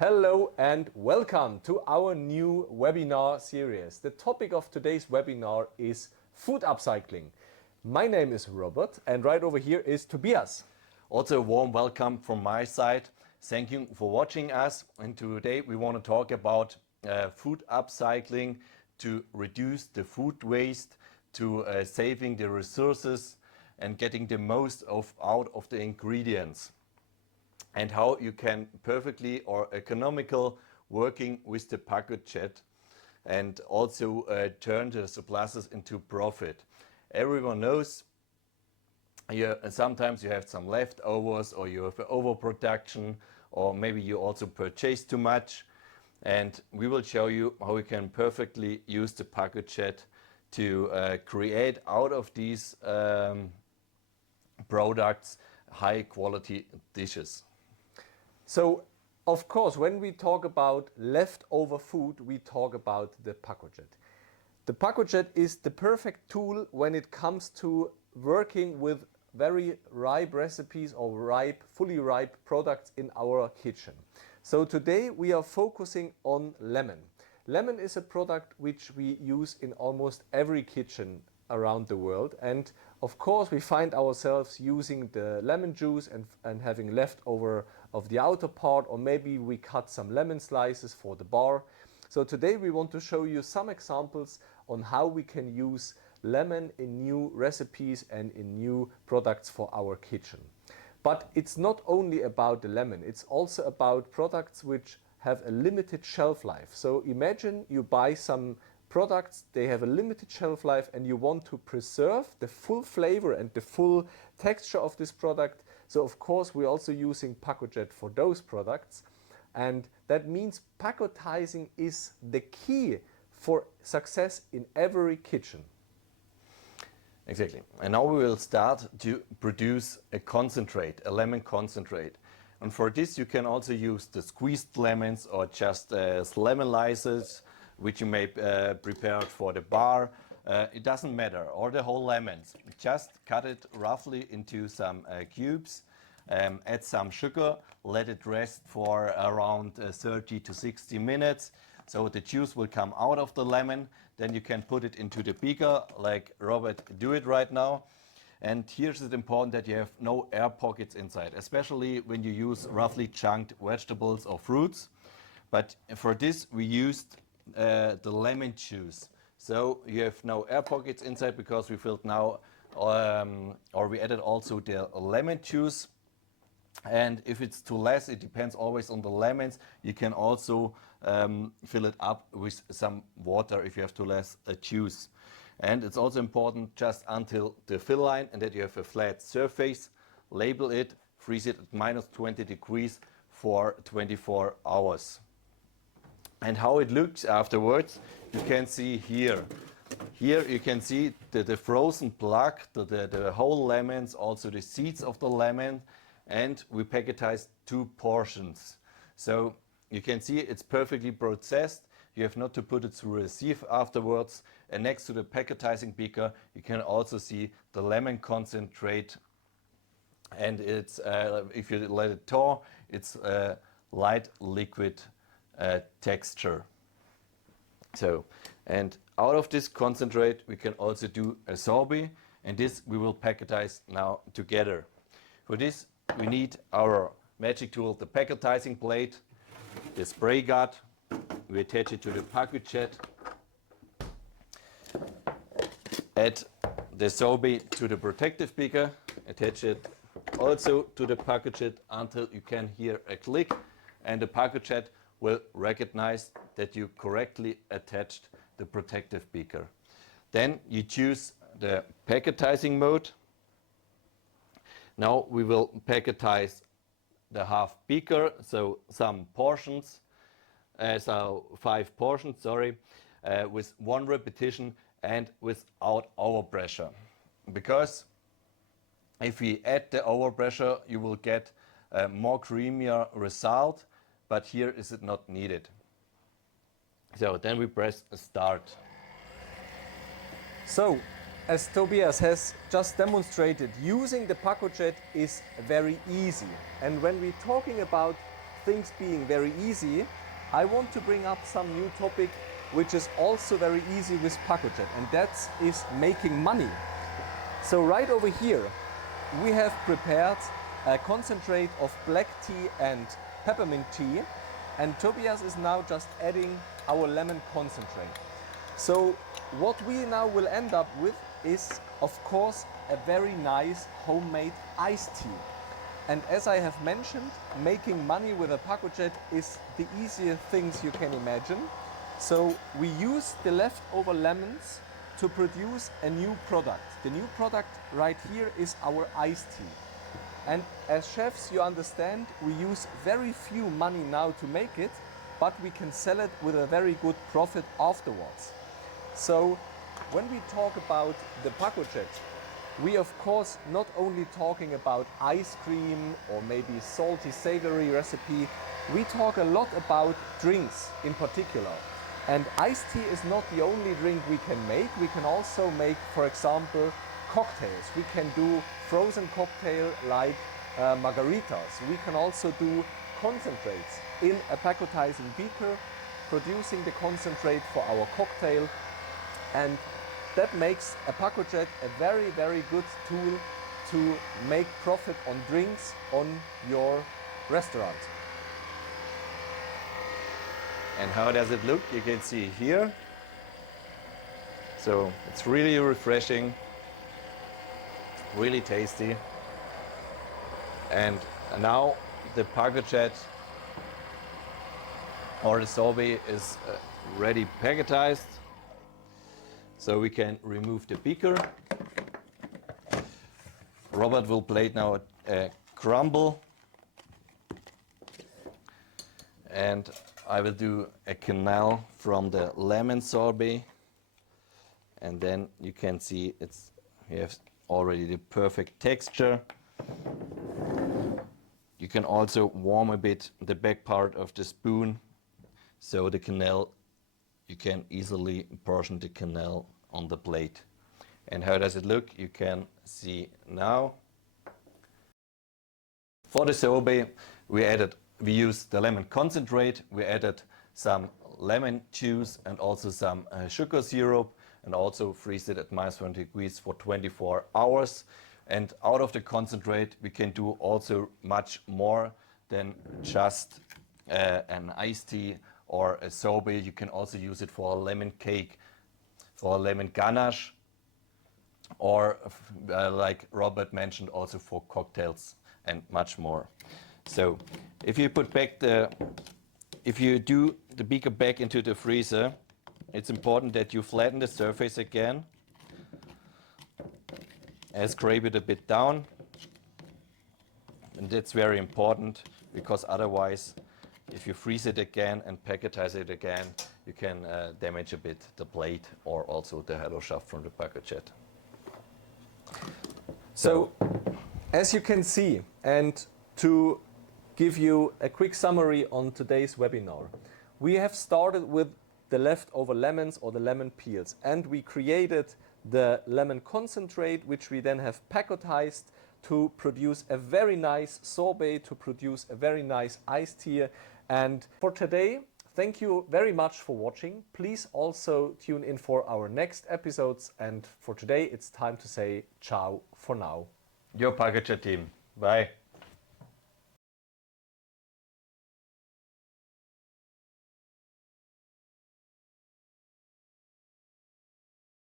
Hello and welcome to our new webinar series. The topic of today's webinar is food upcycling. My name is Robert and right over here is Tobias. Also a warm welcome from my side. Thank you for watching us, and today we want to talk about food upcycling to reduce the food waste, to saving the resources and getting the most out of the ingredients, and how you can perfectly or economical working with the Pacojet and also turn the surpluses into profit. Everyone knows sometimes you have some leftovers, or you have overproduction, or maybe you also purchase too much, and we will show you how you can perfectly use the Pacojet to create out of these products high quality dishes. So, of course, when we talk about leftover food, we talk about the Pacojet. The Pacojet is the perfect tool when it comes to working with very ripe recipes or fully ripe products in our kitchen. So today we are focusing on lemon. Lemon is a product which we use in almost every kitchen around the world, and of course we find ourselves using the lemon juice and having leftover of the outer part, or maybe we cut some lemon slices for the bar. So today we want to show you some examples on how we can use lemon in new recipes and in new products for our kitchen. But it's not only about the lemon, it's also about products which have a limited shelf life. So imagine you buy some products, they have a limited shelf life, and you want to preserve the full flavor and the full texture of this product. So of course we're also using Pacojet for those products, and that means pacotizing is the key for success in every kitchen. Exactly. And now we will start to produce a concentrate, a lemon concentrate. And for this you can also use the squeezed lemons or just lemon slices, which you may prepare for the bar. It doesn't matter, or the whole lemons. Just cut it roughly into some cubes, add some sugar, let it rest for around 30 to 60 minutes. So the juice will come out of the lemon. Then you can put it into the beaker like Robert do it right now. And here's it important that you have no air pockets inside, especially when you use roughly chunked vegetables or fruits. But for this we used the lemon juice. So you have no air pockets inside because we filled now, or we added also the lemon juice. And if it's too less, it depends always on the lemons. You can also fill it up with some water if you have too less juice. And it's also important just until the fill line, and that you have a flat surface. Label it, freeze it at -20 degrees for 24 hours. And how it looks afterwards, you can see here. Here you can see the frozen plug, the whole lemons, also the seeds of the lemon, and we packetized 2 portions. So you can see it's perfectly processed. You have not to put it through a sieve afterwards. And next to the packetizing beaker, you can also see the lemon concentrate. And it's if you let it thaw, it's a light liquid texture. So, and out of this concentrate we can also do a sorbet, and this we will packetize now together. For this we need our magic tool, the packetizing plate, the spray gut. We attach it to the Pacojet, add the sorbet to the protective beaker, attach it also to the Pacojet until you can hear a click, and the Pacojet will recognize that you correctly attached the protective beaker. Then you choose the packetizing mode. Now we will packetize the half beaker, so some portions, so 5 portions, with 1 repetition and without overpressure. Because if we add the overpressure, you will get a more creamier result, but here is it not needed. So then we press start. So, as Tobias has just demonstrated, using the Pacojet is very easy. And when we're talking about things being very easy, I want to bring up some new topic which is also very easy with Pacojet, and that is making money. So right over here we have prepared a concentrate of black tea and peppermint tea, and Tobias is now just adding our lemon concentrate. So what we now will end up with is, of course, a very nice homemade iced tea. And as I have mentioned, making money with a Pacojet is the easiest things you can imagine. So we use the leftover lemons to produce a new product. The new product right here is our iced tea. And as chefs, you understand, we use very few money now to make it, but we can sell it with a very good profit afterwards. So when we talk about the Pacojet, we of course not only talking about ice cream or maybe salty savory recipe, we talk a lot about drinks in particular. And iced tea is not the only drink we can make. We can also make, for example, cocktails. We can do frozen cocktail like margaritas. We can also do concentrates in a pacotizing beaker, producing the concentrate for our cocktail. And that makes a Pacojet a very, very good tool to make profit on drinks on your restaurant. And how does it look? You can see here. So it's really refreshing, really tasty. And now the Pacojet or the sorbet is ready packetized. So we can remove the beaker. Robert will plate now a crumble. And I will do a canal from the lemon sorbet. And then you can see we have already the perfect texture. You can also warm a bit the back part of the spoon, so the canal, you can easily portion the canal on the plate. And how does it look? You can see now. For the sorbet, we used the lemon concentrate, we added some lemon juice and also some sugar syrup, and also freeze it at -20 degrees for 24 hours. And out of the concentrate, we can do also much more than just an iced tea or a sorbet. You can also use it for a lemon cake, for a lemon ganache, or like Robert mentioned, also for cocktails and much more. So if you do the beaker back into the freezer, it's important that you flatten the surface again and scrape it a bit down. And that's very important, because otherwise, if you freeze it again and packetize it again, you can damage a bit the plate or also the halo shaft from the Pacojet. So, as you can see, and to give you a quick summary on today's webinar, we have started with the leftover lemons or the lemon peels, and we created the lemon concentrate, which we then have pacotized to produce a very nice sorbet, to produce a very nice iced tea. And for today, thank you very much for watching. Please also tune in for our next episodes, and for today it's time to say ciao for now. Your Pacojet team. Bye.